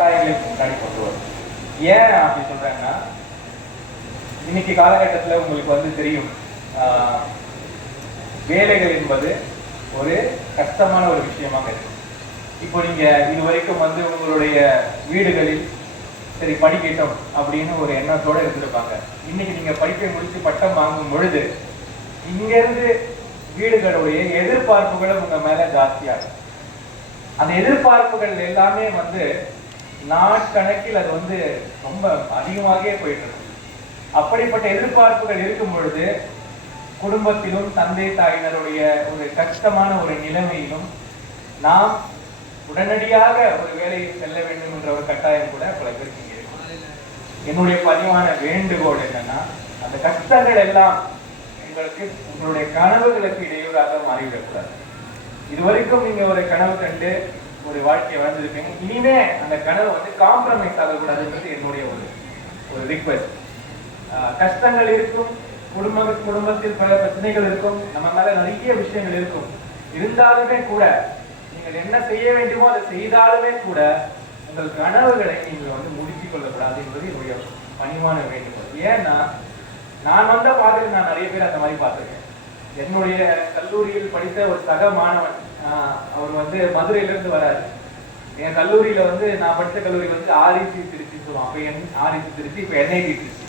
முன்னாடி கொண்டு வரும். ஏன் அப்படி சொல்றாங்கன்னா, இன்னைக்கு காலகட்டத்தில் உங்களுக்கு வந்து தெரியும், வேலைகள் என்பது ஒரு கஷ்டமான ஒரு விஷயமாக இருக்கு. இப்போ நீங்க இது வரைக்கும் வந்து உங்களுடைய வீடுகளில் சரி படிக்கட்டும் அப்படின்னு ஒரு எண்ணத்தோட இருந்திருப்பாங்க. இன்னைக்கு நீங்க படிப்பை முடிச்சு பட்டம் வாங்கும் பொழுது இங்க இருந்து வீடுகளுடைய எதிர்பார்ப்புகளும் உங்க மேல ஜாஸ்தியாகும். அந்த எதிர்பார்ப்புகள் எல்லாமே வந்து நாட்கணக்கில் அது வந்து ரொம்ப அதிகமாகவே போயிட்டு இருக்கு. அப்படிப்பட்ட எதிர்பார்ப்புகள் இருக்கும் பொழுது குடும்பத்திலும் தந்தை தாயினருடைய ஒரு கஷ்டமான ஒரு நிலைமையிலும் நாம் உடனடியாக ஒரு வேலையை செல்ல வேண்டும் என்ற ஒரு கட்டாயம் கூட பல பேருக்கு இருக்கு. என்னுடைய பதிவான வேண்டுகோள் என்னன்னா, அந்த கஷ்டங்கள் எல்லாம் உங்களுக்கு உங்களுடைய கனவுகளுக்கு இடையூறாக மாறிவிடக்கூடாது. இதுவரைக்கும் நீங்க ஒரு கனவு கண்டு ஒரு வாழ்க்கையை வாழ்ந்திருப்பீங்க. இனிமே அந்த கனவு வந்து காம்ப்ரமைஸ் ஆகக்கூடாதுன்றது என்னுடைய ஒரு ரிக்வெஸ்ட். கஷ்டங்கள் இருக்கும், குடும்பத்தில் பல பிரச்சனைகள் இருக்கும், நம்ம மேல நிறைய விஷயங்கள் இருக்கும். இருந்தாலுமே கூட நீங்கள் என்ன செய்ய வேண்டுமோ அதை செய்தாலுமே கூட உங்கள் கனவுகளை நீங்கள் வந்து முடித்துக் கொள்ளக்கூடாது என்பது என்னுடைய பணிவான வேண்டுகோள். ஏன்னா நான் வந்த பார்த்துட்டு நான் நிறைய பேர் அந்த மாதிரி பார்த்துருக்கேன். என்னுடைய கல்லூரியில் படித்த ஒரு சக மாணவன், அவர் வந்து மதுரையிலிருந்து வராரு. என் கல்லூரியில வந்து நான் படித்த கல்லூரி வந்து ஆர்இசி திருச்சி சொல்லுவோம். அப்ப ஆர்இசி திருச்சி, இப்ப என்ஐடி திருச்சி.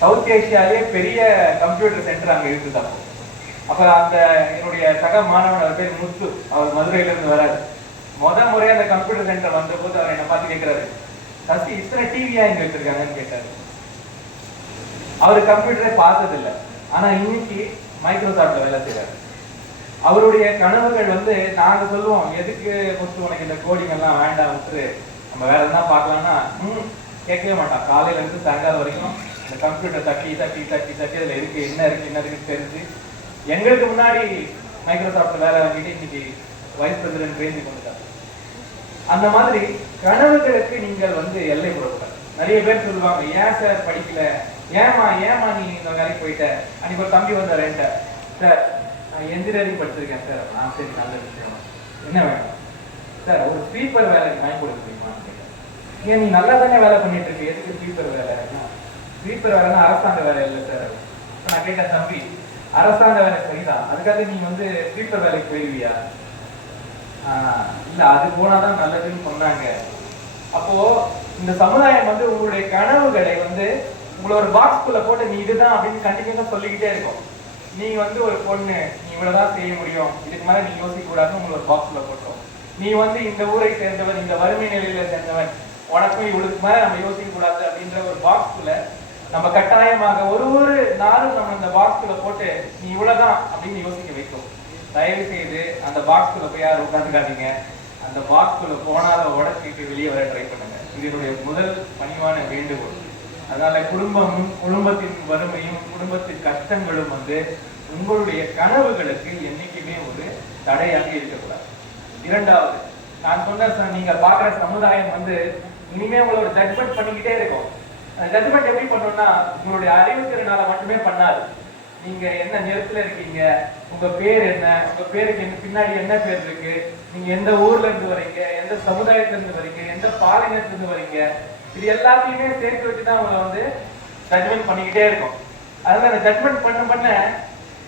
சவுத் ஏசியாலே பெரிய கம்ப்யூட்டர் சென்டர் அங்க இருக்குது. அப்ப அந்த என்னுடைய சக மாணவன், அவர் பேர் முத்து, அவர் மதுரையில இருந்து வராரு. முறையா அந்த கம்ப்யூட்டர் சென்டர் வந்த போது அவர் என்ன பார்த்து கேட்கிறாரு, சசி இத்தனை டிவியா இங்க வச்சிருக்காங்கன்னு கேட்டாரு. அவரு கம்ப்யூட்டரே பார்த்தது இல்லை, ஆனா இன்னைக்கு மைக்ரோசாப்ட்ல வேலை செய்யறாரு. அவருடைய கனவுகள் வந்து நாங்க சொல்லுவோம், எதுக்கு முத்து உனக்கு இந்த கோடிங் எல்லாம் வேண்டாம், முத்து நம்ம வேற எதுனா பார்க்கலாம்னா கேட்கவே மாட்டான். காலையில இருந்து சாயங்காலம் வரைக்கும் இந்த கம்ப்யூட்டர் தட்டி அதுல இருக்கு என்ன இருக்குன்னு தெரிஞ்சு எங்களுக்கு முன்னாடி மைக்ரோசாப்ட்ல வேலை வாங்கிட்டு இன்னைக்கு வைஸ் பிரசிடென்ட் ரேஞ்சு கொண்டுட்டாங்க. அந்த மாதிரி கனவுகளுக்கு நீங்கள் வந்து எல்லை போடக்கூடாது. நிறைய பேர் சொல்லுவாங்க, ஏன் சார் படிக்கல, ஏமா நீ இந்த வேலைக்கு போயிட்ட. அன்னைக்கு ஒரு தம்பி வந்தார் என்கிட்ட, சார் நான் என்ஜினியரிங் படிச்சிருக்கேன் சார். நான் சரி நல்ல விஷயம், என்ன வேணும் சார், ஒரு ஸ்வீப்பர் வேலை வாங்கி கொடுக்க முடியுமான்னு கேட்டேன். ஏன் நீ நல்லா தானே வேலை பண்ணிட்டு இருக்கு, எதுக்கு ஸ்வீப்பர் வேலை? ஸ்வீப்பர் வேலைன்னா அரசாங்க வேலை இல்லை சார். நான் கேட்டேன், தம்பி அரசாங்க வேலை சரிதான், அதுக்காக நீ வந்து ஸ்வீப்பர் வேலைக்கு போயிருவியா? இல்ல அது போனாதான் நல்லதுன்னு சொன்னாங்க. அப்போ இந்த சமுதாயம் வந்து உங்களுடைய கனவுகளை வந்து உங்களை ஒரு பாக்ஸ்குள்ள போட்டு நீ இதுதான் அப்படின்னு கண்டிப்பா சொல்லிக்கிட்டே இருக்கும். நீங்க வந்து ஒரு பொண்ணு, நீ இவ்வளவுதான் செய்ய முடியும், இதுக்கு மேல நீ யோசிக்க கூடாதுன்னு உங்களை ஒரு பாக்ஸ்குள்ள போட்டோம். நீ வந்து இந்த ஊரை சேர்ந்தவன், இந்த வறுமை நிலையில சேர்ந்தவன், உனக்கும் இவளுக்கு மேல நம்ம யோசிக்க கூடாது அப்படின்ற ஒரு பாக்ஸ்குள்ள நம்ம கட்டாயமாக ஒரு நாளும் நம்ம இந்த பாக்ஸ்குள்ள போட்டு நீ இவ்வளவுதான் அப்படின்னு யோசிக்க வைக்கும். தயவு செய்து அந்த பாக்ஸ்குள்ள போய் யாரும் உட்காந்துக்காதீங்க. அந்த பாக்ஸ்குள்ள போனால உடச்சிட்டு வெளியே வர ட்ரை பண்ணுங்க. இது என்னுடைய முதல் பணிவான வேண்டுகோள். அதனால குடும்பத்தின் வறுமையும் குடும்பத்தின் கஷ்டங்களும் வந்து உங்களுடைய கனவுகளுக்கு என்னைக்குமே ஒரு தடையாக இருக்கக்கூடாது. இரண்டாவது, நான் சொன்ன நீங்க பாக்குற சமுதாயம் வந்து இனிமே உங்களோட ஜட்மெண்ட் பண்ணிக்கிட்டே இருக்கும். ஜட்மெண்ட் எப்படி பண்ணணும்னா, உங்களுடைய அறிவுத்திறனால மட்டுமே பண்ணாது. நீங்க என்ன நிறத்துல இருக்கீங்க, உங்க பேர் என்ன, உங்க பேருக்கு பின்னாடி என்ன பேர் இருக்கு, நீங்க எந்த ஊர்ல இருந்து வரீங்க, எந்த சமுதாயத்துல இருந்து வரீங்க, எந்த பாலினத்துல இருந்து வரீங்க, இது எல்லாத்தையுமே சேர்த்து வச்சுதான் உங்களை வந்து ஜட்மெண்ட் பண்ணிக்கிட்டே இருக்கும். அதனால அந்த ஜட்மெண்ட் பண்ண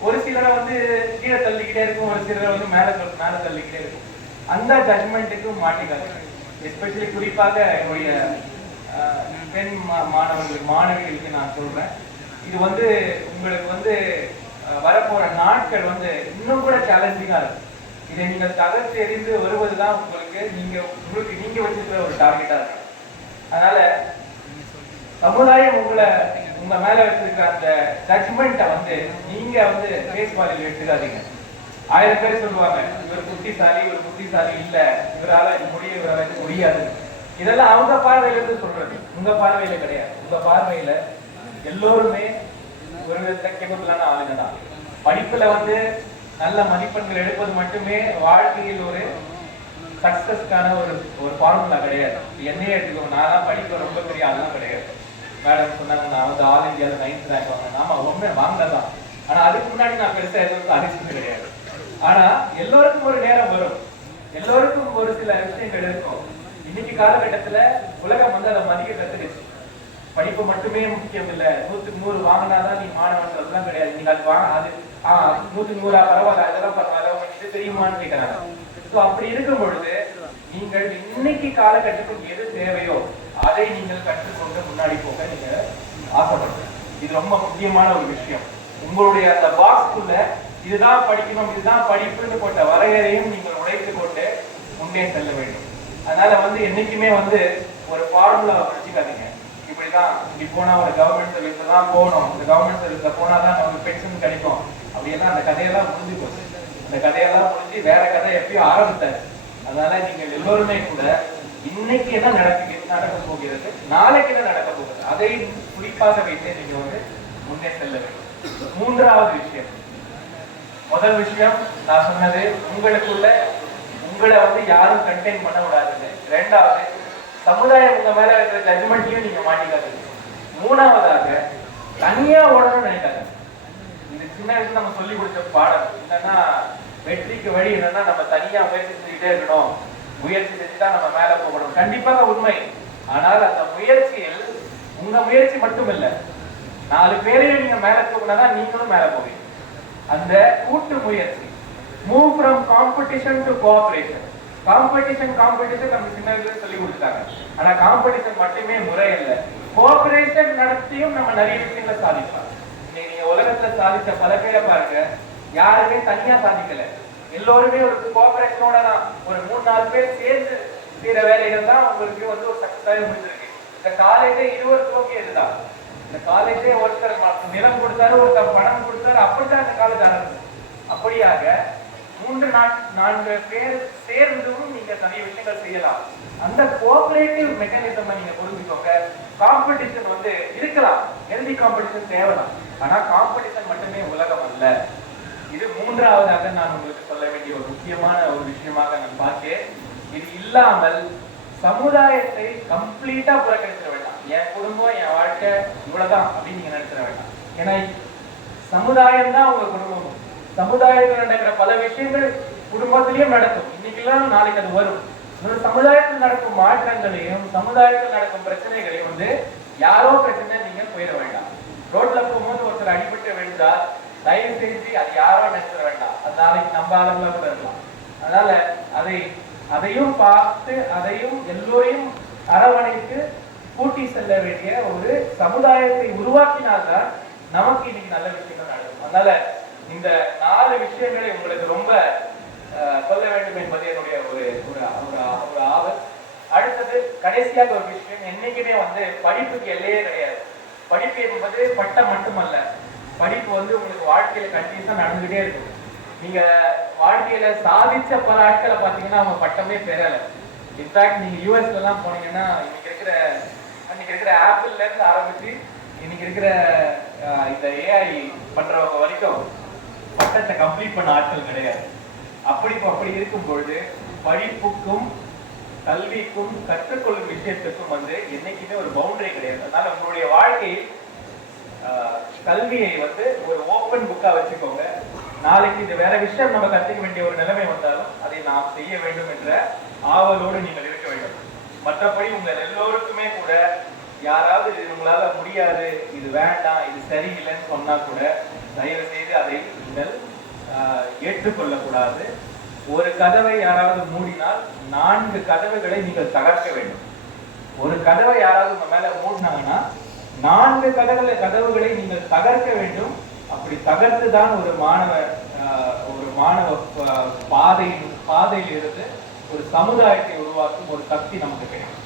ஒரு சிலரை வந்து கீழே தள்ளிக்கிட்டே இருக்கும், ஒரு சிலரை வந்து மேல தள்ளிக்கிட்டே இருக்கும். அந்த ஜட்மெண்ட்டுக்கும் மாட்டிக்காது. எஸ்பெஷலி குறிப்பாக என்னுடைய பெண் மாணவிகளுக்கு நான் சொல்றேன், இது வந்து உங்களுக்கு வந்து வரப்போற நாட்கள் வந்து இன்னும் கூட சேலஞ்சிங்கா இருக்கும். இதை நீங்க தகர்த்து எறிந்து வருவதுதான் உங்களுக்கு நீங்க வச்சிருக்கிற ஒரு டார்கெட்டா இருக்கு. அதனால சமுதாயம் உங்க மேல வச்சிருக்கிற அந்த ஜட்மெண்ட்டை வந்து நீங்க வந்து பேஸ் வாலில் எடுத்துக்காதீங்க. 1000 பேர் சொல்லுவாங்க, இவர் புத்திசாலி இல்ல, இவரால இது முடியாது. இதெல்லாம் அவங்க பார்வையில இருந்து சொல்றது, உங்க பார்வையில கிடையாது. உங்க பார்வையில எல்லோருமே ஒரு கேபபிளான ஆளுங்க தான். படிப்புல வந்து நல்ல மதிப்பெண்கள் எடுப்பது மட்டுமே வாழ்க்கையில் ஒரு சக்சஸ்க்கான ஒரு ஃபார்முலா கிடையாது. என்னையே எடுத்துக்கோங்க, நான் படிக்க ரொம்ப பெரிய ஆளுலாம் கிடையாது. மேடம் சொன்னாங்க, நான் வந்து ஆல் இந்தியாவில் 9th ரேங்க் வாங்கினேன். நாம ஒண்ணு வாங்கினதான், ஆனா அதுக்கு முன்னாடி நான் பெருசா எதுவும் சாதிச்சது கிடையாது. ஆனா எல்லோருக்கும் ஒரு நேரம் வரும், எல்லோருக்கும் ஒரு சில விஷயங்கள் இருக்கும். இன்னைக்கு காலகட்டத்துல உலகம் வந்து அதை மதிக்க கத்துக்கிச்சு. படிப்பு மட்டுமே முக்கியம் இல்ல, 100க்கு 100 வாங்கினாதான் நீ மாணவன்றதுலாம் கிடையாது. நீங்க அது வாங்க, அது 100க்கு 100 பரவாயில்ல, அதெல்லாம் பரவாயில்ல, உங்களுக்கு இது தெரியுமான்னு கேட்கறாங்க. ஸோ அப்படி இருக்கும் பொழுது நீங்கள் இன்னைக்கு காலகட்டத்துக்கு எது தேவையோ அதை நீங்கள் கற்றுக்கொண்டு முன்னாடி போக நீங்க ஆசைப்படுறீங்க. இது ரொம்ப முக்கியமான ஒரு விஷயம். உங்களுடைய அந்த பாக்ஸ்க்குள்ள இதுதான் படிக்கணும், இதுதான் படிப்புன்னு போட்ட வரையறையும் நீங்கள் உடைத்து கொண்டு முன்னே செல்ல வேண்டும். அதனால வந்து என்னைக்குமே வந்து ஒரு ஃபார்முலா வச்சுக்காதீங்க. இப்படிதான், இப்படி போனா ஒரு கவர்மெண்ட் சர்வீஸ்ல தான் போகணும், இந்த கவர்மெண்ட் சர்வீஸ்ல போனாதான் நமக்கு பென்ஷன் கிடைக்கும் அப்படியெல்லாம் அந்த கதையெல்லாம் முடிஞ்சு போச்சு. அந்த கதையெல்லாம் முடிஞ்சு வேற கதை எப்பயும் ஆரம்பித்தாரு. அதனால நீங்கள் எல்லோருமே கூட இன்னைக்கு என்ன நடக்க போகிறது, நாளைக்கு என்ன நடக்க போகிறது, அதை குறிப்பாக வைத்து நீங்க வந்து முன்னே செல்ல வேண்டும். மூன்றாவது விஷயம், முதல் விஷயம் நான் சொன்னது உங்களுக்குள்ள உங்களை வந்து யாரும் கண்டெயின் பண்ண விடாதுன்னு. ரெண்டாவது, சமுதாயம் உங்க மேல இருக்கிற ஜட்ஜ்மெண்ட்லயும் நீங்க மாட்டிக்காதீங்க. மூணாவதாக, தனியா ஓடணும்னு நினைக்காது. இது சின்ன வயசுல நம்ம சொல்லி கொடுத்த பாடம் என்னன்னா, வெற்றிக்கு வழி என்னன்னா நம்ம தனியா முயற்சி செஞ்சுட்டே இருக்கணும், முயற்சி செஞ்சுதான் நம்ம மேல போகணும். கண்டிப்பாக உண்மை. ஆனால் அந்த முயற்சியில் உங்க முயற்சி மட்டும் இல்ல, 4 பேரையும் நீங்க மேல போகணும்னா நீங்களும் மேல போவீங்க. அந்த கூட்டு முயற்சி, move from competition to cooperation. Competition நம்ம சின்ன வயசுல சொல்லி கொடுத்தாங்க. ஆனா காம்படிஷன் மட்டுமே முறை இல்லை, கோஆபரேஷன் நடத்தியும் நம்ம நிறைய விஷயங்களை சாதிக்கலாம். நீங்க உலகத்துல சாதிச்ச பல பேரை பாருங்க, யாருமே தனியா சாதிக்கல, எல்லோருமே ஒரு கோஆபரேஷனோட தான். ஒரு 3-4 பேர் சேர்ந்து செய்யற வேலைகள் தான் உங்களுக்கு வந்து ஒரு சக்சஸாக முடிஞ்சிருக்கு. இந்த காலேஜே 20 துவங்கியதுதான். இந்த காலேஜே ஒருத்தர் நிலம் கொடுத்தாரு, ஒருத்தர் பணம் கொடுத்தாரு, அப்படித்தான் இந்த காலேஜ் ஆரம்பிச்சு. அப்படியாக 3-4 பேர் சேர்ந்தும் நீங்க நிறைய விஷயங்கள் செய்யலாம். அந்த கோஆபரேட்டிவ் மெக்கானிசம் நீங்க புரிஞ்சுக்கோங்க. காம்படிஷன் வந்து இருக்கலாம், ஹெல்தி காம்படிஷன் தேவைதான், ஆனா காம்படிஷன் மட்டுமே உலகம் அல்ல. இது மூன்றாவதாக நான் உங்களுக்கு சொல்ல வேண்டிய ஒரு முக்கியமான ஒரு விஷயமாக நான் பார்க்கிறேன். இது இல்லாமல் சமுதாயத்தை கம்ப்ளீட்டா புறக்கணிச்சிட வேண்டாம். என் குடும்பம், என் வாழ்க்கை இவ்வளவுதான் அப்படின்னு நீங்க நினைச்சிட வேண்டாம். ஏன்னா சமுதாயம் தான் உங்க குடும்பம். சமுதாயத்தில் நடக்கிற பல விஷயங்கள் குடும்பத்திலையும் நடக்கும், இன்னைக்கெல்லாம் நாளைக்கு அது வரும். சமுதாயத்தில் நடக்கும் மாற்றங்களையும் சமுதாயத்தில் நடக்கும் பிரச்சனைகளையும் வந்து யாரோ பிரச்சனை நீங்க போயிட வேண்டாம். ரோட்ல போகும்போது ஒருத்தர் அடிபட்டு விழுந்தால் தயவு செஞ்சு அது யாரோ நினைச்சிட வேண்டாம், அது நாளைக்கு நம்ம ஆளுங்களா கூட இருக்கலாம். அதனால அதையும் பார்த்து அதையும் எல்லோரையும் அரவணைத்து கூட்டி செல்ல வேண்டிய ஒரு சமுதாயத்தை உருவாக்கினால்தான் நமக்கு இன்னைக்கு நல்ல விஷயங்கள் நடக்கும். அதனால இந்த 4 விஷயங்களை உங்களுக்கு ரொம்ப சொல்ல வேண்டும் என்பது என்னுடைய ஒரு ஆவல். அடுத்தது கடைசியாக ஒரு விஷயம், என்னைக்குமே வந்து படிப்புக்கு எல்லையே கிடையாது. படிப்பு என்பது பட்டம் மட்டுமல்ல, படிப்பு வந்து உங்களுக்கு வாழ்க்கையில கண்டிப்பா நடந்துகிட்டே இருக்கும். நீங்க வாழ்க்கையில சாதிச்ச பல ஆட்களை பாத்தீங்கன்னா அவங்க பட்டமே பெறல. இன்ஃபேக்ட் நீங்க யூஎஸ்ல எல்லாம் போனீங்கன்னா இன்னைக்கு இருக்கிற ஆப்பிள்ல இருந்து ஆரம்பிச்சு இன்னைக்கு இருக்கிற இந்த ஏஐ பண்றவங்க வரைக்கும் பட்டத்தை கம்ப்ளீட் பண்ண ஆட்கள் கிடையாது. அப்படி இருக்கும் பொழுது படிப்புக்கும் கல்விக்கும் கற்றுக்கொள்ளும் விஷயத்துக்கும் வந்து என்னைக்குமே ஒரு பவுண்டரி கிடையாது. அதனால உங்களுடைய வாழ்க்கையில் கல்வியை வந்து ஒரு ஓப்பன் புக்கா வச்சுக்கோங்க. நாளைக்கு இது வேற விஷயம் நம்ம கற்றுக்க வேண்டிய ஒரு நிலைமை வந்தாலும் அதை நாம் செய்ய வேண்டும் என்ற ஆவலோடு நீங்கள் இருக்க வேண்டும். மற்றபடி உங்கள் எல்லோருக்குமே கூட யாராவது இது உங்களால முடியாது, இது வேண்டாம், இது சரியில்லைன்னு சொன்னா கூட தயவு செய்து அதை நீங்கள் ஏற்றுக்கொள்ளக்கூடாது. ஒரு கதவை யாராவது மூடினால் 4 கதவுகளை நீங்கள் தகர்க்க வேண்டும். ஒரு கதவை யாராவது உங்க மேல மூடினாங்கன்னா 4 கதவுகளை நீங்கள் தகர்க்க வேண்டும். அப்படி தகர்த்துதான் ஒரு மாணவ பாதையில் இருந்து ஒரு சமுதாயத்தை உருவாக்கும் ஒரு சக்தி நமக்கு கிடைக்கும்.